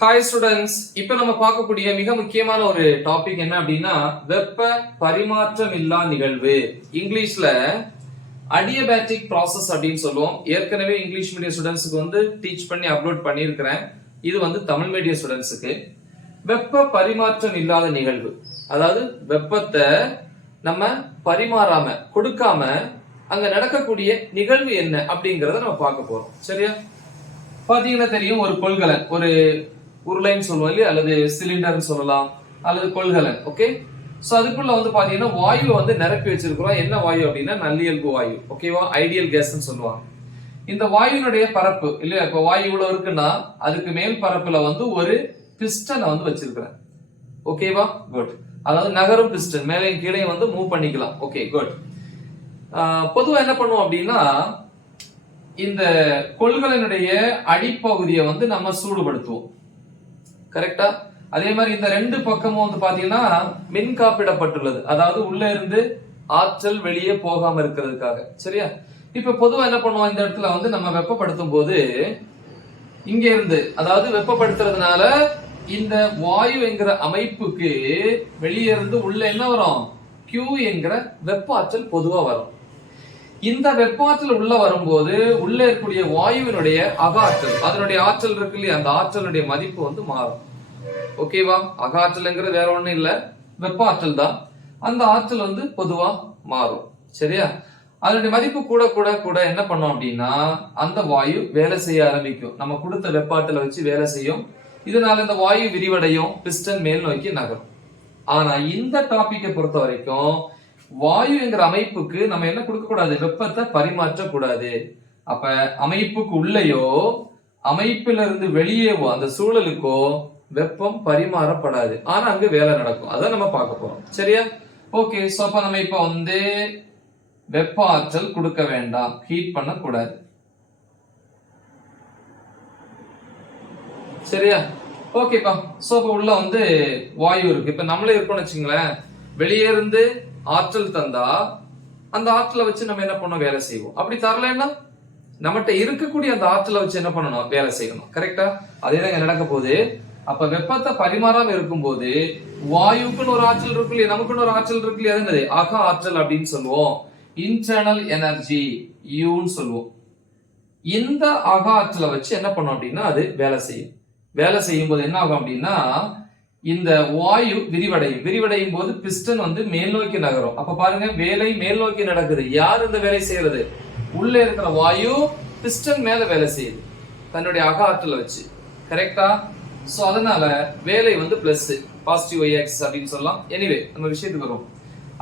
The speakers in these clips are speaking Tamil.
ஹாய் ஸ்டூடெண்ட்ஸ், இப்ப நம்ம பார்க்கக்கூடிய மிக முக்கியமான ஒரு டாபிக் என்ன அப்படின்னா வெப்ப பரிமாற்றம் இல்லா நிகழ்வு. இங்கிலீஷ்ல அடியபேட்டிக் ப்ராசஸ் அப்படின்னு சொல்லுவோம். ஏற்கனவே இங்கிலீஷ் மீடியம் ஸ்டூடெண்ட்ஸ்க்கு வந்து டீச் பண்ணி அப்லோட் பண்ணியிருக்கிறேன். இது வந்து தமிழ் மீடியம் ஸ்டூடெண்ட்ஸுக்கு வெப்ப பரிமாற்றம் இல்லாத நிகழ்வு, அதாவது வெப்பத்தை நம்ம பரிமாறாம கொடுக்காம அங்க நடக்கக்கூடிய நிகழ்வு என்ன அப்படிங்கறத நம்ம பார்க்க போறோம். சரியா? பாத்தீங்கன்னா தெரியும், ஒரு கொள்கலன், ஒரு உருளைன்னு சொல்லுவோம் இல்லையா, அல்லது சிலிண்டர்னு சொல்லலாம், அல்லது கொள்கலன். ஓகே, சோ அதுக்குள்ள வந்து பாத்தீங்கன்னா வாயு வந்து நிரப்பி வச்சிருக்கிறோம். என்ன வாயு அப்படின்னா நல்லியல்பு வாயு. ஓகேவா? ஐடியல் கேஸ்ன்னு சொல்லுவாங்க. இந்த வாயுனுடைய பரப்பு இல்லையா, இப்ப வாயு இவ்வளவு இருக்குன்னா அதுக்கு மேல் பரப்புல வந்து ஒரு பிஸ்டனை வந்து வச்சிருக்கிறேன். ஓகேவா? குட். அதாவது நகரும் பிஸ்டன், மேலே கீழே வந்து மூவ் பண்ணிக்கலாம். Okay, good. பொதுவா என்ன பண்ணுவோம் அப்படின்னா இந்த கொள்கலனுடைய அடிப்பகுதியை வந்து நம்ம சூடுபடுத்துவோம். கரெக்டா? அதே மாதிரி இந்த ரெண்டு பக்கமும் வந்து பாத்தீங்கன்னா மின் காப்பிடப்பட்டுள்ளது, அதாவது உள்ள இருந்து ஆற்றல் வெளியே போகாம இருக்கிறதுக்காக. சரியா? இப்ப பொதுவா என்ன பண்ணுவோம், இந்த இடத்துல வந்து நம்ம வெப்பப்படுத்தும் போது இங்க இருந்து, அதாவது வெப்பப்படுத்துறதுனால இந்த வாயு என்கிற அமைப்புக்கு வெளியே இருந்து உள்ள என்ன வரும், Q என்கிற வெப்ப ஆற்றல் பொதுவா வரும். இந்த வெப்பாற்றல் உள்ள வரும்போது உள்ள இருக்கக்கூடிய வாயுவினுடைய அக ஆற்றல், அதனுடைய ஆற்றல் இருக்கு இல்லையா, அந்த ஆற்றலுடைய மதிப்பு வந்து மாறும். ஓகேவா? அக ஆற்றல்ங்கிறது வேற ஒண்ணும் இல்ல, வெப்ப ஆற்றல் தான். அந்த ஆற்றல் வந்து பொதுவா மாறும். சரியா? அதனுடைய மதிப்பு கூட கூட கூட என்ன பண்ணும் அப்படின்னா அந்த வாயு வேலை செய்ய ஆரம்பிக்கும். நம்ம கொடுத்த வெப்பாற்றலை வச்சு வேலை செய்யும். இதனால இந்த வாயு விரிவடையும், பிஸ்டன் மேல் நோக்கி நகரும். ஆனா இந்த டாபிக்கை பொறுத்த வரைக்கும் வாயு என்கிற அமைப்புக்கு நம்ம என்ன கொடுக்க கூடாது, வெப்பத்தை பரிமாற்ற கூடாது. அப்ப அமைப்புக்கு உள்ளேயோ அமைப்பிலிருந்து வெளியேவோ அந்த சூழலுக்கோ வெப்பம் பரிமாறப்படாது. ஆனா அங்க வேலை நடக்கும். அதை நம்ம பார்க்க போறோம். சரியா? ஓகே, சோ அப்ப நம்ம இப்ப வந்து வெப்ப ஆற்றல் கொடுக்க வேண்டாம், ஹீட் பண்ண கூடாது. சரியா? ஓகேப்பா. சோ இப்ப உள்ள வந்து வாயு இருக்கு. இப்ப நம்மளே இருக்கோம்னு வச்சுங்களேன், வெளியே இருந்து ஆற்றல் தந்தா அந்த ஆற்றலை வச்சு நம்ம என்ன பண்ணோம், வேலை செய்வோம். அப்படி தரலன்னா நம்மகிட்ட இருக்கக்கூடிய அந்த ஆற்றலை வச்சு என்ன பண்ணணும், வேலை செய்யணும். கரெக்டா? அதேதான் நடக்க போகுது. அப்ப வெப்பத்தை பரிமாறாம இருக்கும்போது வாயுக்குன்னு ஒரு ஆற்றல் இருக்கு இல்லையா, நமக்குன்னு ஒரு ஆற்றல் இருக்கு இல்லையா, அது அக ஆற்றல் அப்படின்னு சொல்லுவோம். இன்டர்னல் எனர்ஜி யூன்னு சொல்லுவோம். இந்த அக ஆற்றலை வச்சு என்ன பண்ணும் அப்படின்னா அது வேலை செய்யும். வேலை செய்யும் போது என்ன ஆகும் அப்படின்னா இந்த வாயு விரிவடையும் போது பிஸ்டன் வந்து மேல் நோக்கி நகரும். அப்ப பாருங்க, வேலை மேல் நோக்கி நடக்குது. யார் இந்த வேலை செய்யறது? உள்ள இருக்கிற வாயு பிஸ்டன் மேல வேலை செய்யுது தன்னுடைய அக ஆற்றலை வச்சு. கரெக்டா? சோ அதனால வேலை வந்து பிளஸ், பாசிட்டிவ் எக்ஸ் அப்படின்னு சொல்லலாம். எனிவே நம்ம விஷயத்துக்கு வரும்.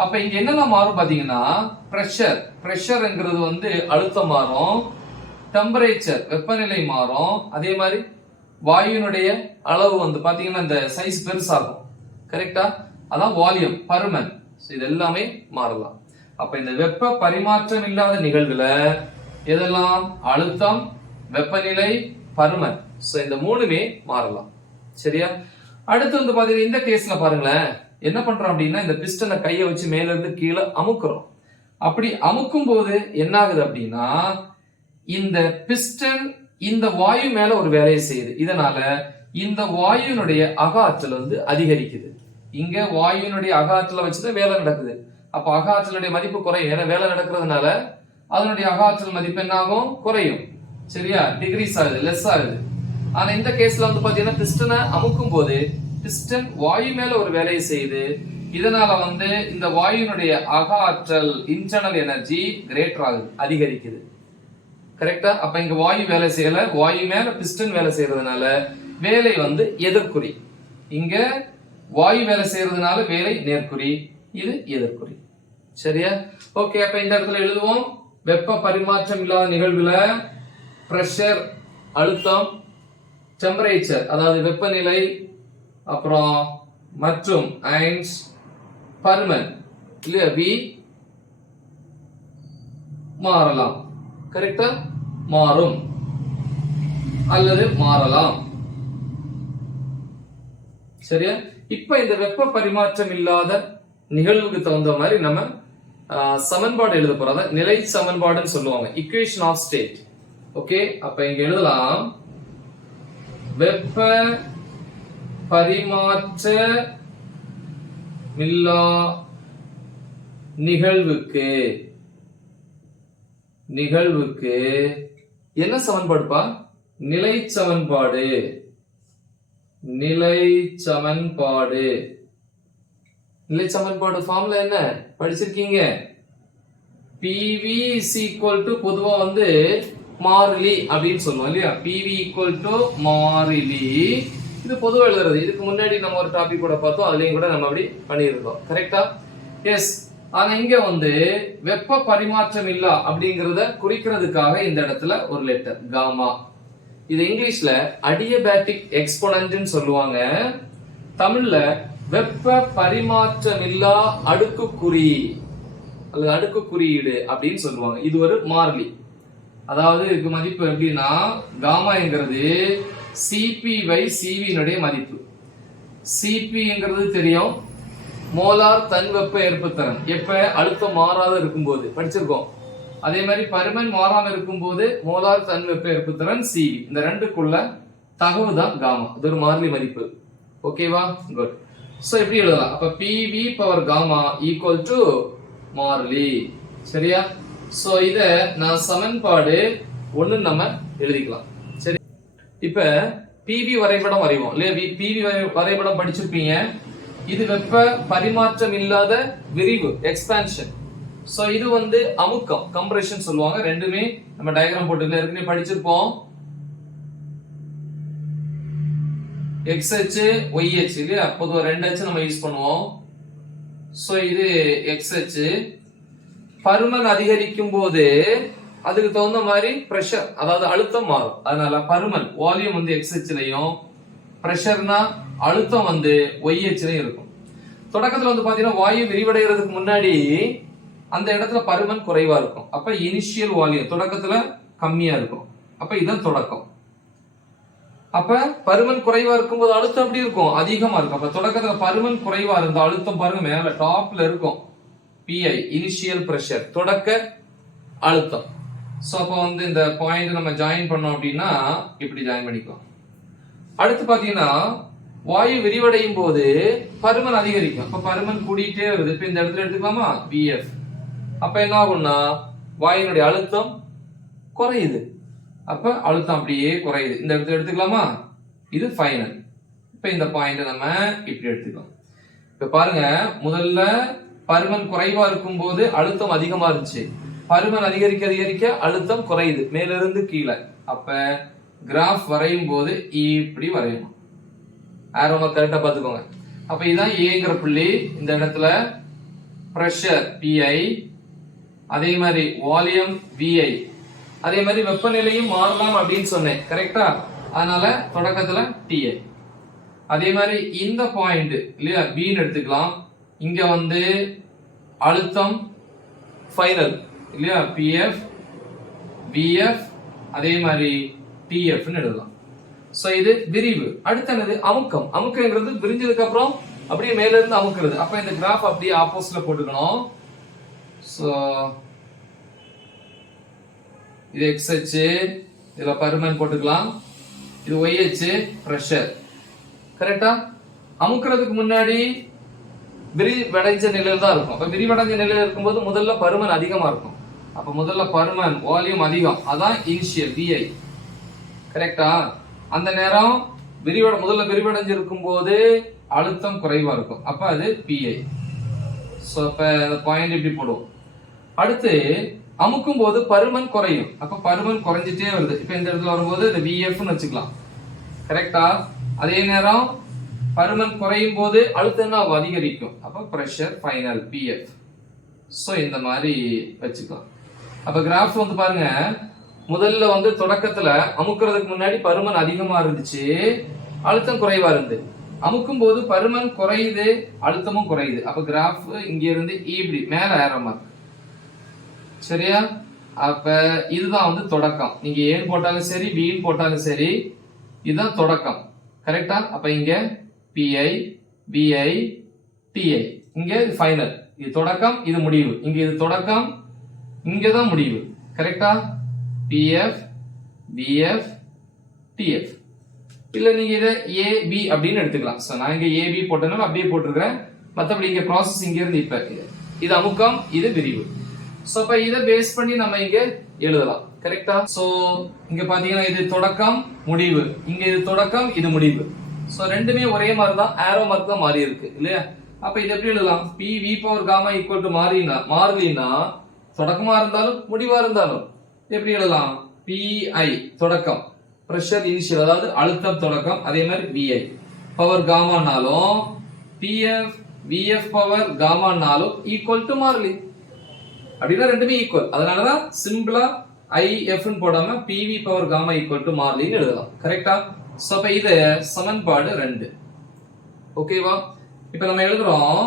அப்ப இங்க என்னென்ன மாறும் பாத்தீங்கன்னா பிரஷர்ங்கிறது வந்து அழுத்தம் மாறும், டெம்பரேச்சர் வெப்பநிலை மாறும், அதே மாதிரி வாயுனுடைய அளவு வந்து பாத்தீங்கன்னா இந்த சைஸ் பெருசாகும். கரெக்டா? அதான் வால்யூம், பருமன், இது எல்லாமே மாறலாம். அப்ப இந்த வெப்ப பரிமாற்றம் இல்லாத நிகழ்வுல எதெல்லாம், அழுத்தம், வெப்பநிலை, பருமன், சோ இந்த மூணுமே மாறலாம். சரியா? அடுத்து வந்து பாத்தீங்கன்னா இந்த கேஸ்ல பாருங்களேன், என்ன பண்றோம் அப்படின்னா இந்த பிஸ்டனை கையை வச்சு மேல இருந்து கீழே அமுக்குறோம். அப்படி அமுக்கும் போது என்ன ஆகுது அப்படின்னா இந்த பிஸ்டன் இந்த வாயு மேல ஒரு வேலையை செய்யுது. இதனால இந்த வாயுனுடைய அக ஆற்றல் வந்து அதிகரிக்குது. இங்க வாயுனுடைய அக ஆற்றலை வச்சுதான் வேலை நடக்குது. அப்ப அக ஆற்றலுடைய மதிப்பு குறையும். ஏன்னா வேலை நடக்கிறதுனால அதனுடைய அக ஆற்றல் மதிப்பு என்ன ஆகும், குறையும். சரியா? டிகிரீஸ் ஆகுது, லெஸ் ஆகுது. ஆனா இந்த கேஸ்ல வந்து பாத்தீங்கன்னா பிஸ்டனை அமுக்கும் போது பிஸ்டன் வாயு மேல ஒரு வேலையை செய்யுது. இதனால வந்து இந்த வாயுனுடைய அக ஆற்றல் இன்டர்னல் எனர்ஜி கிரேட்டர் ஆகுது, அதிகரிக்குது. கரெக்டா? அப்ப இங்க வாயு வேலை செய்யல, வாயு மேல பிஸ்டன் வேலை செய்யறதுனால வேலை வந்து எதிர்குறி. இங்க வாயு வேலை செய்யறதுனால வேலை நேர்குறி, இது எதிர்குறி. சரியா? ஓகே, அப்ப இந்த இடத்துல எழுதுவோம், வெப்ப பரிமாற்றம் இல்லாத நிகழ்வுல பிரஷர் அழுத்தம், டெம்பரேச்சர் அதாவது வெப்பநிலை, அப்புறம் மற்றும் ஐன்ஸ், பருமன் இல்லையா, வி மாறலாம். கரெக்டா? மாறும் அல்லது மாறலாம். சரியா? இப்ப இந்த வெப்ப பரிமாற்றம் இல்லாத நிகழ்வுக்கு தகுந்த மாதிரி நம்ம சமன்பாடு எழுத போறோம். நிலை சமன்பாடுன்னு சொல்லுவாங்க, ஈக்குவேஷன் ஆஃப் ஸ்டேட். ஓகே, அப்ப இங்க எழுதலாம் வெப்ப பரிமாற்ற மில்லா நிகழ்வுக்கு என்ன சமன்பாடுப்பா? நிலை சமன்பாடு. நிலை சமன்பாடு ஃபார்முலா என்ன படிச்சிருக்கீங்க? PV is equal to பொதுவா வந்து மாறிலி அப்படின்னு சொல்லுவோம் இல்லையா? PV equal to மாறிலி. இது பொதுவா எழுதுறது. இதுக்கு முன்னாடி நம்ம ஒரு டாபிக் கூட பார்த்தோம், அதுலயும் கூட நம்ம அப்படி பண்ணியிருந்தோம். கரெக்டா? எஸ். ஆனா இங்க வந்து வெப்ப பரிமாற்றம் இல்ல அப்படிங்கறத குறிக்கிறதுக்காக இந்த இடத்துல ஒரு லெட்டர் காமா. இது இங்கிலீஷ்ல அடியபேட்டிக் எக்ஸ்போனன்ட்னு சொல்லுவாங்க. தமிழ்ல வெப்ப பரிமாற்றமில்லா அடுக்குக்குறி அல்லது அடுக்கு குறியீடு அப்படின்னு சொல்லுவாங்க. இது ஒரு மாறிலி. அதாவது இதுக்கு மதிப்பு எப்படின்னா காமாங்கிறது CP/CV மதிப்பு. CPங்கிறது தெரியும், மோலார் தன் வெப்ப ஏற்புத்திறன். எப்ப அழுத்தம் மாறாத இருக்கும்போது படிச்சிருக்கோம். அதே மாதிரி பருமன் மாறாம இருக்கும்போது மோலார் தன் வெப்ப ஏற்புத்திறன் CV. இந்த ரெண்டுக்குள்ள தகவு தான் காமா. இது ஒரு மாறிலி மதிப்பு. ஓகேவா? குட். சோ எப்படி எழுதலாம்? அப்ப PV power gamma equal to மாறிலி. சரியா? சோ இத நான் சமன்பாடு 1 நம்ம எழுதிக்கலாம். சரி, இப்ப PV வரைபடம் வரைவோம் இல்லையா? PV வரைபடம் படிச்சிருப்பீங்க. இது வெப்ப பரிமாற்றம் இல்லாத விரிவு எக்ஸ்பான்ஷன். சோ இது வந்து அமுக்கம் கம்ப்ரஷன் சொல்லுவாங்க. ரெண்டுமே நம்ம டயகிராம் போட்டுல ஏற்கனவே படிச்சிருப்போம். XH YH இல்லையா? பொதுவா 2H நம்ம யூஸ் பண்ணுவோம். சோ இது XH. பருமன் அதிகரிக்கும் போது அதுக்கு தகுந்த மாதிரி பிரஷர் அதாவது அழுத்தம் மாறும். அதனால பருமன் வால்யூம் வந்து XHலயும் பிரஷர்னா அழுத்தம் வந்து YHலயும் இருக்கும். தொடக்கத்துல வந்து பாத்தீங்கன்னா வாயு விரிவடைகிறதுக்கு முன்னாடி அந்த இடத்துல பருமன் குறைவா இருக்கும். அப்ப இனிஷியல் வால்யூம் தொடக்கத்துல கம்மியா இருக்கும். அப்ப இதுதான் தொடக்கம். அப்ப பருமன் குறைவா இருக்கும்போது அழுத்தம் எப்படி இருக்கும்? அதிகமா இருக்கும். அப்ப தொடக்கத்துல பருமன் குறைவா இருந்த அழுத்தம் பாருங்க மேல டாப்ல இருக்கும். PI இனிஷியல் பிரஷர் தொடக்க அழுத்தம். சோ அப்ப வந்து இந்த பாயிண்ட் நம்ம ஜாயின் பண்ணோம் அப்படின்னா இப்படி ஜாயின் பண்ணிக்கலாம். அடுத்து பாத்தீங்கன்னா வாயு விரிவடையும் போது பருமன் அதிகரிக்கும். அப்ப பருமன் கூடிட்டே வருது. இப்ப இந்த இடத்துல எடுத்துக்கலாமா? VF. அப்ப என்ன ஆகும்னா வாயுனுடைய அழுத்தம் குறையுது. அப்ப அழுத்தம் அப்படியே குறையுது. இந்த இடத்துல எடுத்துக்கலாமா? இது ஃபைனல். இப்ப இந்த பாயிண்ட் நம்ம இப்படி எடுத்துக்கலாம். இப்ப பாருங்க, முதல்ல பருமன் குறைவா இருக்கும் போது அழுத்தம் அதிகமா இருந்துச்சு. பருமன் அதிகரிக்க அழுத்தம் குறையுது மேலிருந்து கீழே. அப்ப கிராஃப் வரையும் போது இப்படி வரையணும். ஆரோ மார்க் கரெக்டா பாத்துக்கோங்க. அப்ப இதுதான் ஏங்கிற புள்ளி. இந்த இடத்துல பிரஷர் PI, அதே மாதிரி வால்யூம் VI, அதே மாதிரி வெப்பநிலையும் மாறலாம் அப்படின்னு சொன்னேன். கரெக்டா? அதனால தொடக்கத்துல TI. அதே மாதிரி இந்த பாயிண்ட் இல்லையா Bன்னு எடுத்துக்கலாம். இங்க வந்து அழுத்தம் ஃபைனல் இல்லையா? PF VF அதே மாதிரி TFன்னு எழுதலாம். சோ இது விரிவு. அடுத்தது அமுக்கம். அமுக்கம்ங்கிறது விரிஞ்சதுக்கு அப்புறம் அப்படியே மேல இருந்து அமுக்குறது. அப்ப இந்த கிராஃப் அப்படியே ஆப்போசிட்ல போட்டுக்கணும். சோ இது XH, இதுல பருமன் போட்டுக்கலாம். இது YH பிரஷர். கரெக்டா? அமுக்குறதுக்கு முன்னாடி விரிவடைஞ்ச நிலையில தான் இருக்கும். அப்ப விரிவடைஞ்ச நிலையில இருக்கும்போது முதல்ல பருமன் அதிகமா இருக்கும். அப்ப முதல்ல பருமன் வால்யூம் அதிகம், அதான் இனிஷியல் VI. கரெக்டா? அந்த நேரம் முதல்ல விரிவடைஞ்சிருக்கும் போது அழுத்தம் குறைவா இருக்கும். அப்ப அது PI. சோ அப்ப இந்த பாயிண்ட் இப்படி போடுவோம். அடுத்து அமுக்கும் போது பருமன் குறையும். அப்ப பருமன் குறைஞ்சிட்டே வருது. இப்ப இந்த இடத்துல வரும்போது இந்த VFன்னு வச்சுக்கலாம். கரெக்டா? அதே நேரம் பருமன் குறையும் போது அழுத்தம் அதிகரிக்கும். அப்ப பிரஷர் ஃபைனல் PF. சோ இந்த மாதிரி வச்சுக்கலாம். அப்ப கிராஃப் வந்து பாருங்க, முதல்ல வந்து தொடக்கத்துல அமுக்குறதுக்கு முன்னாடி பருமன் அதிகமா இருந்துச்சு, அழுத்தம் குறைவா இருந்து. அமுக்கும் போது பருமன் குறையுது, அழுத்தமும் குறையுது. அப்ப கிராஃப் இங்க இருந்து இப்படி மேல ஏற மார்க். சரியா? அப்ப இதுதான் வந்து தொடக்கம். நீங்க ஏன் போட்டாலும் சரி, பின்னு போட்டாலும் சரி, இதுதான் தொடக்கம். கரெக்டா? அப்ப இங்க PI VI TI, இங்க ஃபைனல். இது தொடக்கம், இது முடிவு. இங்க இது தொடக்கம், இங்கதான் முடிவு. கரெக்டா? PF VF TF. இல்ல நீங்க இதை ஏபி அப்படின்னு எடுத்துக்கலாம். சோ நான் இங்க ஏபி போட்டனால அப்படியே போட்டிருக்கிறேன். மத்தபடி இங்க ப்ராசஸ் இங்க இருந்து இப்ப இது அமுக்கம், இது விரிவு. சோ அப்ப இதை பேஸ் பண்ணி நம்ம இங்க எழுதலாம். கரெக்டா? சோ இங்க பாத்தீங்கன்னா இது தொடக்கம் முடிவு, இங்க இது தொடக்கம் இது முடிவு. சோ ரெண்டுமே ஒரே மாதிரி தான், ஆரோ மார்க் தான் மாறி இருக்கு இல்லையா? அப்ப இது எப்படி எழுதலாம்? P V power gamma equal to மாறிலினா தொடக்கமா இருந்தாலும் முடிவா இருந்தாலும் எப்படி எழுதலாம்? பிஐ தொடக்கம் பிரஷர் இனிஷியல், அதாவது அழுத்தம் தொடக்கம். அதே மாதிரி விஐ பவர் காமானாலும் பிஎஃப் விஎஃப் பவர் காமானாலும் ஈக்குவல் டு மாறிலி. அப்படின்னா ரெண்டுமே ஈக்குவல். அதனாலதான் சிம்பிளா ஐஎஃப் போடாம P V power gamma equal to மாறிலின்னு எழுதலாம். கரெக்டா? சோ அப்ப இது சமன்பாடு 2. ஓகேவா? இப்ப நம்ம எழுதுறோம்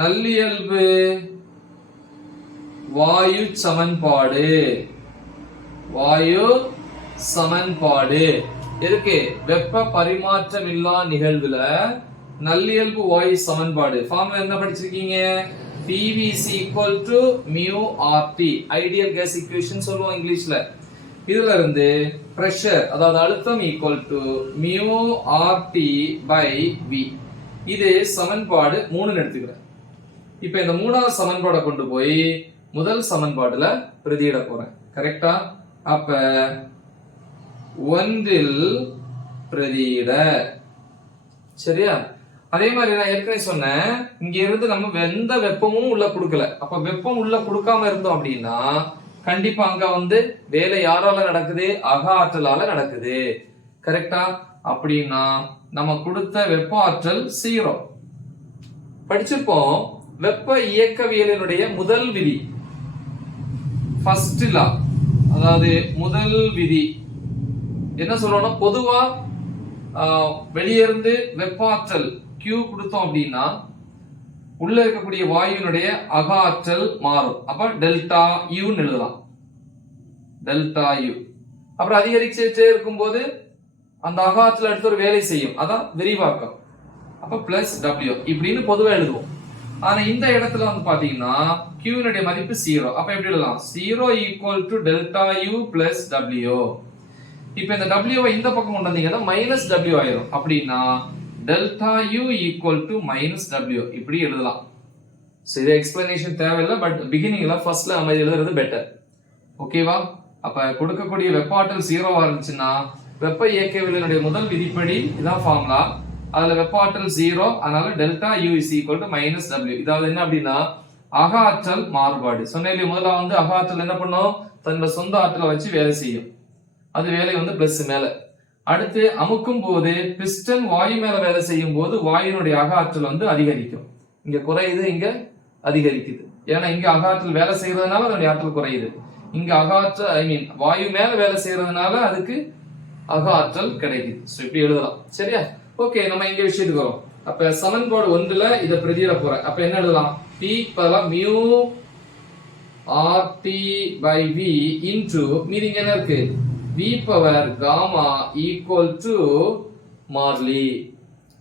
நல்லியல்பு வாயு சமன்பாடு. வாயு சமன்பாடு எதுக்கு? வெப்ப பரிமாற்றம் இல்லா நிகழ்வுல நல்லியல்பு வாயு சமன்பாடு ஃபார்முலா என்ன படிச்சிருக்கீங்க? PVC equal to mu RT, ideal case equation சொல்லுவோம் இங்கிலீஷ்ல. இதுல இருந்து பிரஷர் அதாவது அழுத்தம் equal to mu RT by V. இது சமன்பாடு 3 எடுத்துக்கிறேன். இப்ப இந்த மூணாவது சமன்பாடை கொண்டு போய் முதல் சமன்பாடுல பிரதியிட போறேன். கரெக்டா? அப்ப ஒன்றில் பிரதியிட. சரியா? அதே மாதிரி நான் ஏற்கனவே சொன்னேன், இங்க இருந்து நம்ம எந்த வெப்பமும் உள்ள கொடுக்கல. அப்ப வெப்பம் உள்ள கொடுக்காம இருந்தோம் அப்படின்னா கண்டிப்பா அங்க வந்து வேலை யாரால நடக்குது? அக ஆற்றலால நடக்குது. கரெக்டா? அப்படின்னா நம்ம கொடுத்த வெப்ப ஆற்றல் 0. படிச்சிருப்போம் வெப்ப இயக்கவியலினுடைய முதல் விதி, ஃபர்ஸ்ட் லா, அதாவது முதல் விதி என்ன சொல்லணும்? பொதுவா வெளியே இருந்து வெப்ப ஆற்றல் Q கொடுத்தோம் அப்படின்னா உள்ள இருக்கக்கூடிய வாயுனுடைய அக ஆற்றல் மாறும். அப்ப டெல்டா U எழுதலாம். டெல்டா U அப்புறம் அதிகரிச்சுட்டே இருக்கும்போது அந்த அக ஆற்றல் அடுத்து ஒரு வேலை செய்யும், அதான் விரிவாக்கம். அப்ப பிளஸ் W இப்படின்னு பொதுவா எழுதுவோம். ஆனா இந்த இடத்துல வந்து பாத்தீங்கன்னா Q னுடைய மதிப்பு 0. அப்ப எப்படி எழுதலாம்? 0 equal to delta U plus W. இப்ப இந்த W இந்த பக்கம் கொண்டு வந்தீங்கன்னா மைனஸ் W ஆயிரும். அப்படின்னா delta U equal to minus W இப்படி எழுதலாம். சோ இது எக்ஸ்பிளனேஷன் தேவையில்லை, பட் பிகினிங்ல ஃபர்ஸ்ட்ல நம்ம எழுதுறது பெட்டர். ஓகேவா? அப்ப கொடுக்கக்கூடிய வெப்ப ஆற்றல் 0வா இருந்துச்சுன்னா வெப்ப இயக்கவியலினுடைய முதல் விதிப்படி இதான் ஃபார்முலா. அதுல வெப்ப ஆற்றல் 0, அதனால delta U is equal to minus W. இதாவது என்ன அப்படின்னா அக ஆற்றல் மாறுபாடு. சொன்னேன் முதல்ல வந்து அக ஆற்றல் என்ன பண்ணும்? தன்னோட சொந்த ஆற்றலை வச்சு வேலை செய்யும். அது வேலை வந்து பிளஸ் மேல. அடுத்து அமுக்கும் போது பிஸ்டன் வாயு மேல வேலை செய்யும் போது வாயுனுடைய அக ஆற்றல் வந்து அதிகரிக்கும். இங்க குறையுது, இங்க அதிகரிக்குது. ஏன்னா இங்க அக ஆற்றல் வேலை செய்யறதுனால அதனுடைய ஆற்றல் குறையுது. இங்க அக ஆற்றல் வாயு மேல வேலை செய்யறதுனால அதுக்கு அக ஆற்றல் கிடைக்குது. சோ இப்படி எழுதலாம். சரியா? ஓகே, நம்ம இங்க விஷயத்துக்கு வரோம். அப்ப சமன்பாடு 1ல இத பிரதியிட போறேன். அப்ப என்ன எழுதலாம்? P பதிலா mu RT by V into மீதி என்ன இருக்கு? V power gamma equal to மாறிலி.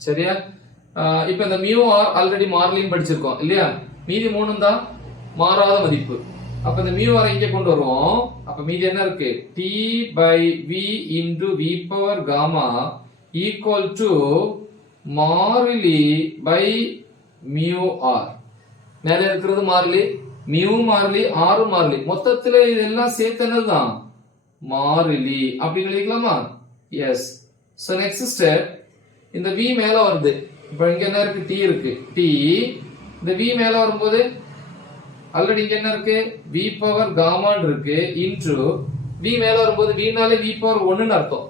சரியா? இப்ப இந்த mu r ஆல்ரெடி மாறிலின்னு படிச்சிருக்கோம் இல்லையா? மீதி 3 தான் மாறாத மதிப்பு. அப்ப இந்த mu r இங்க கொண்டு வருவோம். அப்ப மீதி என்ன இருக்கு? T by V into V power gamma equal to மாறிலி by mu r. மேல இருக்கிறது மாறிலி, mu மாறிலி, r மாறிலி, மொத்தத்துல இதெல்லாம் சேர்த்து என்னதுதான்? மாறிலி. அப்படி எழுதிக்கலாமா? எஸ். சோ நெக்ஸ்ட் ஸ்டெப், இந்த v மேல வருது. இப்போ இங்க என்ன இருக்கு? t இருக்கு. t இந்த v மேல வரும்போது ஆல்ரெடி இங்க என்ன இருக்கு? v பவர் காமான் இருக்கு இன்டு v மேல வரும்போது v நாலே v பவர் 1 ன்னு அர்த்தம்.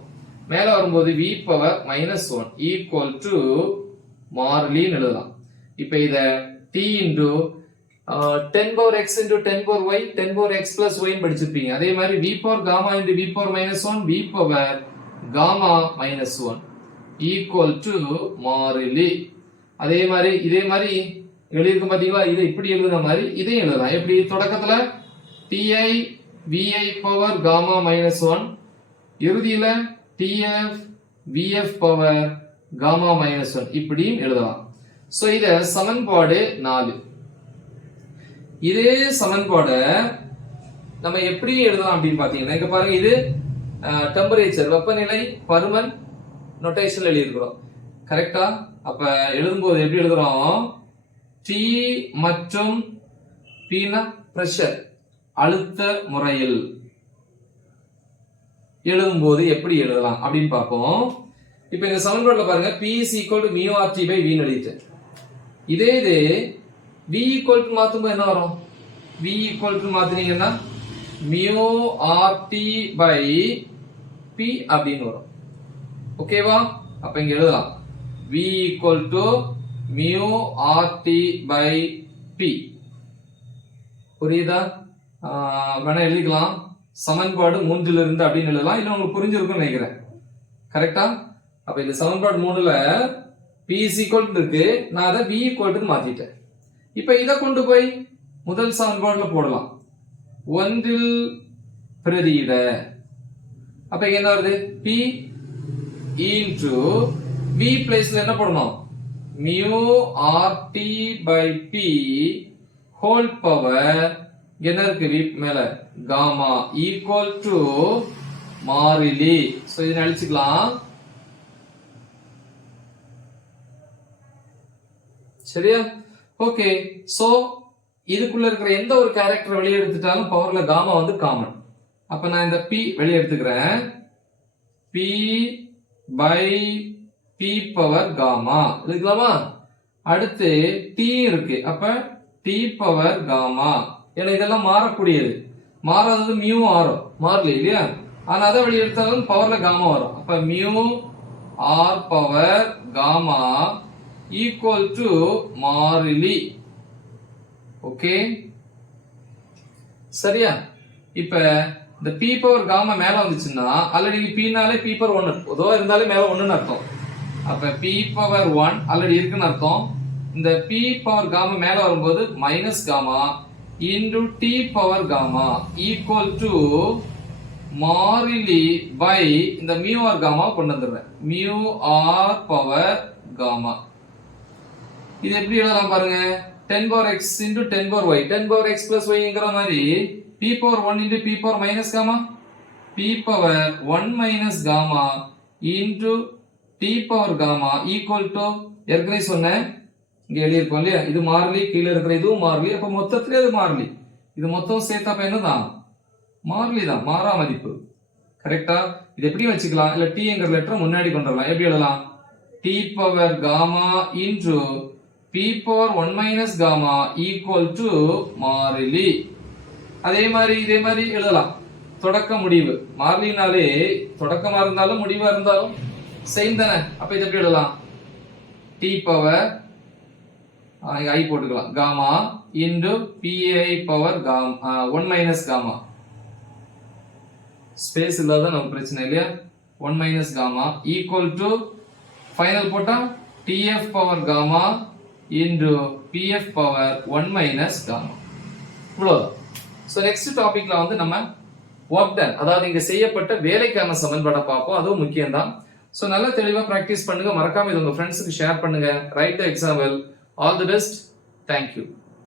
மேல வரும்போது v பவர் -1 ஈக்குவல் டு மாறிலின்னு எழுதலாம். இப்போ இத t into 10 power x into 10 power y 10 power x plus y ன்னு படிச்சிருப்பீங்க. அதே மாதிரி v power gamma into v power -1 v power gamma -1 equal to மாறிலி. அதே மாதிரி இதே மாதிரி எழுதிருக்கும் பாத்தீங்களா? இதை இப்படி எழுதுன மாதிரி இதையும் எழுதலாம். எப்படி? தொடக்கத்துல ti vi power gamma -1, இறுதியில tf vf power gamma -1 இப்படியும் எழுதலாம். சோ இத சமன்பாடு 4. இதே சமன்பாட நம்ம எப்படி எழுதலாம் அப்படின்னு பாத்தீங்கன்னா, இங்க பாருங்க, இது டெம்பரேச்சர் வெப்பநிலை, பருமன், நோட்டேஷன்ல எழுதியிருக்கிறோம். கரெக்டா? அப்ப எழுதும்போது எப்படி எழுதுறோம்? T மற்றும் P னா பிரஷர், அழுத்த முறையில் எழுதும்போது எப்படி எழுதலாம் அப்படின்னு பார்ப்போம். இப்ப இந்த சமன்பாடுல பாருங்க, P is equal to mu RT by V எழுதிட்டேன். இதே இது V equal to மாத்தும்போது என்ன வரும்? V equal to மாத்தினீங்கன்னா mu RT by P அப்படின்னு வரும். ஓகேவா? அப்ப இங்க எழுதலாம் V equal to mu RT by P. புரியுதா? வேணா எழுதிக்கலாம். சமன்பாடு 3 இருந்து அப்படின்னு எழுதலாம். இல்ல உங்களுக்கு புரிஞ்சிருக்கும்னு நினைக்கிறேன். கரெக்டா? அப்ப இந்த சமன்பாடு 3ல P is equal to இருக்கு. நான் அதை V equal to மாத்திட்டேன். இப்ப இதை கொண்டு போய் முதல் சமன்பாடுல போடலாம். ஒன்றில் பிரதியிட. அப்ப இங்க என்ன வருது? P into V பிளேஸ்ல என்ன போடணும்? mu RT by P whole power என்ன இருக்கு? V மேல gamma equal to மாறிலி. சோ இதை அழிச்சுக்கலாம். சரியா? ஓகே. சோ இதுக்குள்ள இருக்கிற எந்த ஒரு கேரக்டர் வெளியே எடுத்துட்டாலும் பவர்ல காமா வந்து காமன். அப்ப நான் இந்த P வெளியே எடுத்துக்கிறேன். P by P power gamma எடுக்கலாமா? அடுத்து T இருக்கு. அப்ப T பவர் காமா. ஏன்னா இதெல்லாம் மாறக்கூடியது. மாறாதது மியூ ஆரும் மாறல இல்லையா? ஆனா அதை வெளியே எடுத்தாலும் பவர்ல காமா வரும். அப்ப mu R power gamma equal to மாறிலி. ஓகே, சரியா? இப்ப இந்த P பவர் காமா மேல வந்துச்சுன்னா ஆல்ரெடி P நாலே P பவர் 1 பொதுவா இருந்தாலே மேல 1ன்னு அர்த்தம். அப்ப P பவர் 1 ஆல்ரெடி இருக்குன்னு அர்த்தம். இந்த P பவர் காமா மேல வரும்போது minus gamma into T power gamma equal to மாறிலி பை இந்த மியூ ஆர் காமா கொண்டு வந்துடுறேன். Mu R power gamma. இது எப்படி எழுதலாம் பாருங்க? 10 power x into 10 power y. 10 power x plus y ங்கிற மாதிரி p power 1 into p power minus gamma. p power 1 minus gamma into t power gamma equal to ஏற்கனவே சொன்னேன், இங்க எழுதியிருக்கோம் இல்லையா? இது மாறிலி, கீழே இருக்கிற இதுவும் மாறிலி. அப்ப மொத்தத்திலே அது மாறிலி. இது மொத்தம் சேர்த்தா என்னதான்? மாறிலி தான், மாறா மதிப்பு. கரெக்டா? இது எப்படி வச்சுக்கலாம்? இல்ல t என்கிற லெட்டர் முன்னாடி கொண்டு வரலாம். எப்படி எழுதலாம்? t power gamma into p power 1 minus gamma equal to மாறிலி. அதே மாதிரி இதே மாதிரி எழுதலாம். தொடக்க முடிவு மாறிலினாலே தொடக்கமா இருந்தாலும் முடிவா இருந்தாலும் சேம் தானே. அப்ப இதை எப்படி எழுதலாம்? t பவர் i போட்டுக்கலாம் gamma into pi power gamma 1 minus gamma. Space இல்லாத நமக்கு பிரச்சனை இல்லையா? 1 minus gamma equal to final போட்டா tf power gamma into pf power 1 minus gamma. இவ்வளவுதான். சோ நெக்ஸ்ட் டாபிக்ல வந்து நம்ம work done, அதாவது இங்க செய்யப்பட்ட வேலைக்கான சமன்பாடை பார்ப்போம். அதுவும் முக்கியம் தான். சோ நல்லா தெளிவா பிராக்டிஸ் பண்ணுங்க. மறக்காம இது உங்க ஃப்ரெண்ட்ஸ்க்கு ஷேர் பண்ணுங்க. Right the example. All the best. Thank you.